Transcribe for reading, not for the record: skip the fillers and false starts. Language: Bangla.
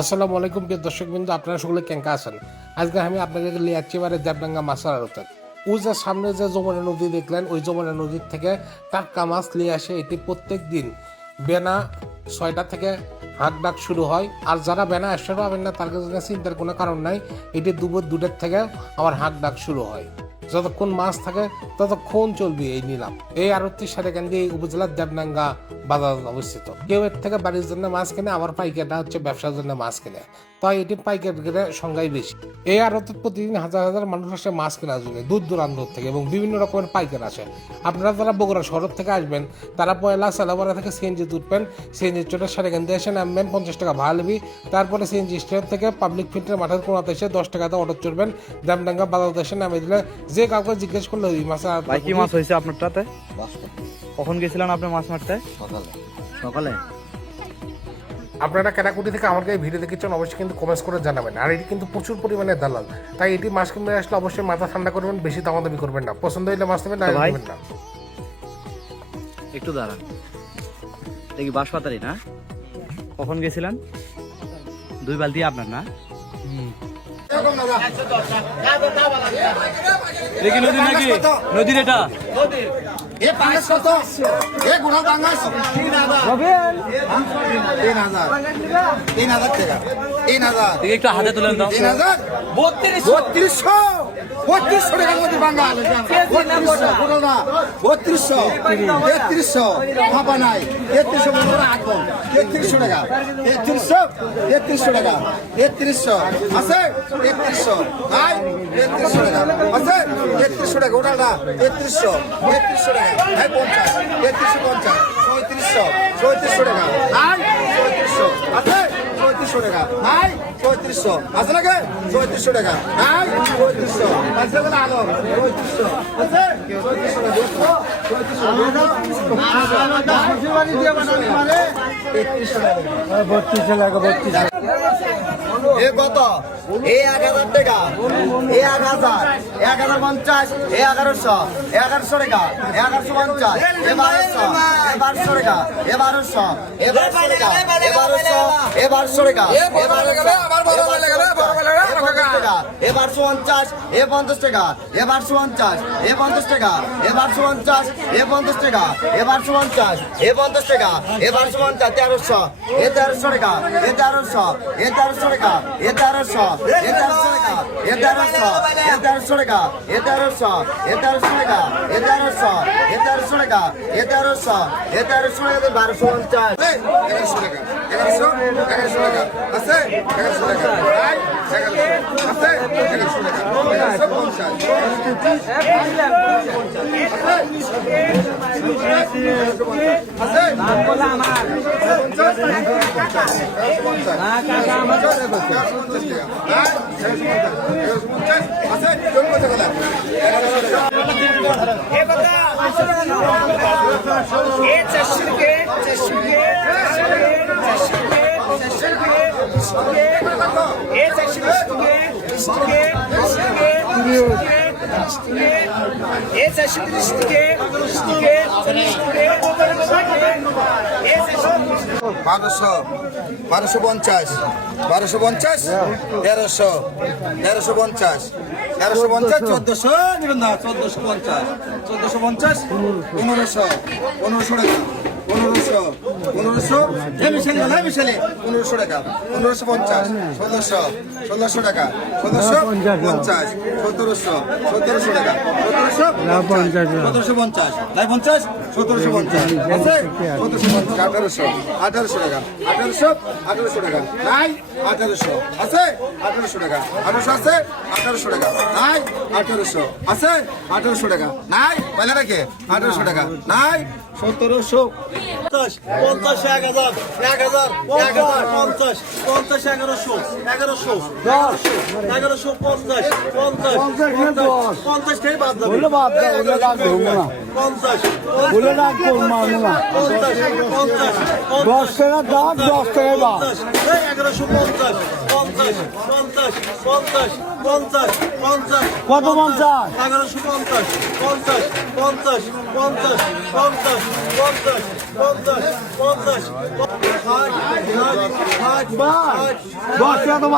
আসসালামু আলাইকুম প্রিয় দর্শক বিন্দু, আপনারা সকলে কেঙ্কা আছেন। আজকে আমি আপনাকে নিয়ে যাচ্ছি এবারে দেবডাঙ্গা মাছের আড়তে। ওই যে সামনে যে যমুনা নদী দেখলেন, ওই যমুনা নদীর থেকে টাটকা মাছ নিয়ে আসে। এটি প্রত্যেক দিন বেনা 6টা থেকে হাট ডাক শুরু হয়। আর যারা বেনা আসতে পারবেন না তার কাছে চিন্তার কোনো কারণ নাই, এটি দুপুর 2টার থেকে আমার হাট ডাক শুরু হয়। যতক্ষণ মাছ থাকে ততক্ষণ চলবে এই নিলাম। এই আড়তটি সারেকান্দি উপজেলার দেবডাঙ্গা বাজার অবস্থিত। কেউ এর থেকে বাড়ির জন্য মাছ কিনে, আবার পাইকারটা হচ্ছে ব্যবসার জন্য মাছ কিনে, তাই এটি পাইকারের সংখ্যাই বেশি। এই আড়তে প্রতিদিন হাজার হাজার মানুষ আসে মাছ কেনার জন্য দূর দূরান্ত থেকে, এবং বিভিন্ন রকমের পাইকার আসে। আপনারা যারা বগুড়া শহর থেকে আসবেন তারা পয়লা সালাপাড়া থেকে সিএনজি উঠবেন, সিএনজি চোটের সারেকান্দি এসে নামবেন, 50 টাকা ভাড়া নেবি। তারপরে সিএনজি স্ট্যান্ড থেকে পাবলিক ফিল্টের মাঠের কোনাতে এসে 10 টাকাতে অটো চড়বেন, দেবডাঙ্গা বাজার এসে নামে দিলে যে কাউকে জিজ্ঞেস করলে ওই মাছ। ভাই কি মাছ হয়েছে আপনারটাতে? কখন গেছিলেন আপনি মাছ মারতে? সকালে। আপনারা কেনাকুটি থেকে আমাকে এই ভিডিও দেখেছেন, অবশ্যই কিন্তু কমেন্টস করে জানাবেন। আর এটি কিন্তু প্রচুর পরিমাণে দালাল, তাই এটি মাছ কিনতে আসলে অবশ্যই মাথা ঠান্ডা করবেন, বেশি দামাদামি করবেন না। পছন্দ হইলে মাছ নেবেন, না নেবেন না। একটু দাঁড়ান, দেখি বাঁশপাতারি না? কখন গেছিলেন? 2 বালতি আপনার না? দেখি নদী নাকি? নদীর এটা একটু হাতে তুলেন দাও। 3200 টাকার মধ্যে বাঙ্গাল 3200 3300 ফাঁপা নাই 3300 বন্ধুরা আগুন 3300 টাকা 3300 টাকা 3300 আছে 3300 ভাই 3300 টাকা আছে 3300 টাকা ওটা 3300 টাকা ভাই 50 3350 3700 টাকা ভাই 3700 আছে 3700 টাকা ভাই 3700 আছে নাকি 3700 টাকা ভাই 3700 আছে না আলো 3700 আছে 3700 টাকা 3200 টাকা এ কত? এ 1000 টাকা, এ 1000, 1050, এ 1100, 1100 টাকা, 1150, এ 1200, এ 1200 টাকা, এ 1200, এ 1200 টাকা, এ 1200, এ 1200 টাকা, এ 1200 টাকা, এ 1250, এ 50 টাকা, এ 1250, এ 50 টাকা, এ 1250, এ 50 টাকা, এ 1250, এ 50 টাকা, এ 1250, 1300, এ 1300 টাকা, এ 1300, এ 1300 টাকা, এ 1300, এ 1300 টাকা, এ 1300, এ 1300 টাকা, এ 1300, এ 1300 টাকা, এ 1300, এ 1300 টাকা, এ 1300, এ 1300 টাকা 1250, 1100 টাকা, 1100 টাকা আছে 1100 টাকা ভাই 1100 আছে 1100 টাকা 1150 আছে বলা আমার 50 না কাকা আমার আছে কোন কথা বলা এ কথা এ চাষিকে বারোশো 1250 1250 1300 1350 1350 1400 নিবেন না 1450 1450 1500 টাকা 1500 মিশালে 1500 টাকা 1550 1600 টাকা 1750 1700 টাকা 1750 নাই 50 1750 আছে 1750 1800 টাকা 1800 টাকা নাই 1800 আছে 1800 টাকা 1800 আছে 1800 টাকা নাই 1800 আছে 1800 টাকা নাই বলে রাখে 1800 টাকা নাই 1700 50 1000 1100 50 1100 50 থেকে বাদ দাও বলে বাদ দাও ওটা রাখ দেব না 50 বলে রাখ করব না 50 10 টাকা দাও 10 টাকা দাও 1150 50 কত 50 1150 50 50 50 50 50 50 50